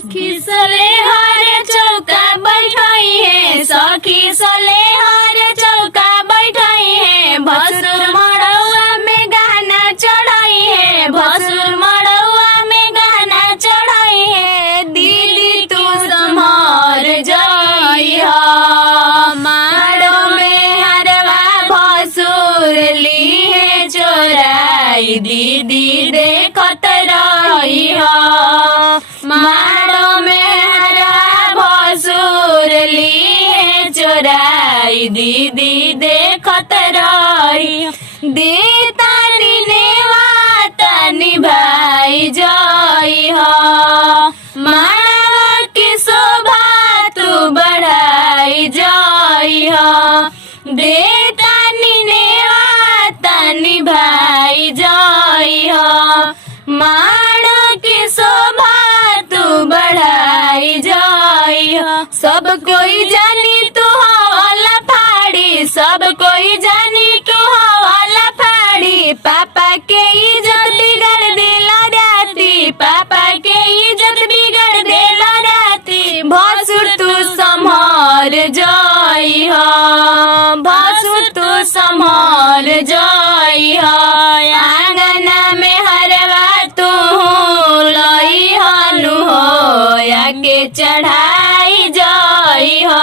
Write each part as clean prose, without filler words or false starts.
सखी सले हर चौका बैठाई है, सखी सले हर चौका बैठाई है, भसुर मड़ौआ में गहना चढ़ाई है, भसुर मड़ौआ में गहना चढ़ाई है। दीदी तू संभार जाई हो, माड़ो में हरवा भसुर ली है चोराई, दीदी देखत रही हो। माड़ो में हरवा भसुर ली है चोराई, दीदी देखत रही हो। देतानी नेवाता निभाई जाई हो, माड़वा की शोभा तू बढ़ाई जाई हो। देतानी नेवाता निभाई जाई हो, माड़ो की शोभा तू बढ़ाई जाई हो। सब कोई जानी तू हवाला फाड़ी, सब कोई जानी तू हवाला फाड़ी, पापा के इज्जत बिगड़ दिला राती, पापा के इज्जत बिगड़ दिला राती। भसुर तू संभाल जाई हो, भसुर तू संभाल जाई हो। आंगना में हरवा तू लई हनु हो, याके चढ़ाई जाई हो।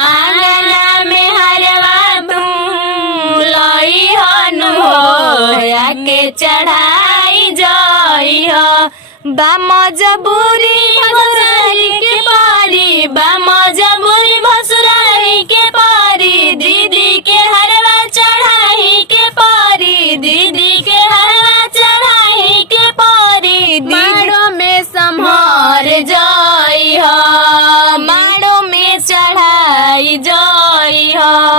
आंगना में हरवा तू लई हनु हो, याके चढ़ाई जाई हो। बामजबूरी भसुराई के पारी, बामजबूरी भसुराई के पारी, दीदी के हरवा चढ़ाई के पारी, दीदी के हरवा चढ़ाई के पारी। माड़ो में संभार जाई हो, माड़ो में चढ़ाई जाई हो।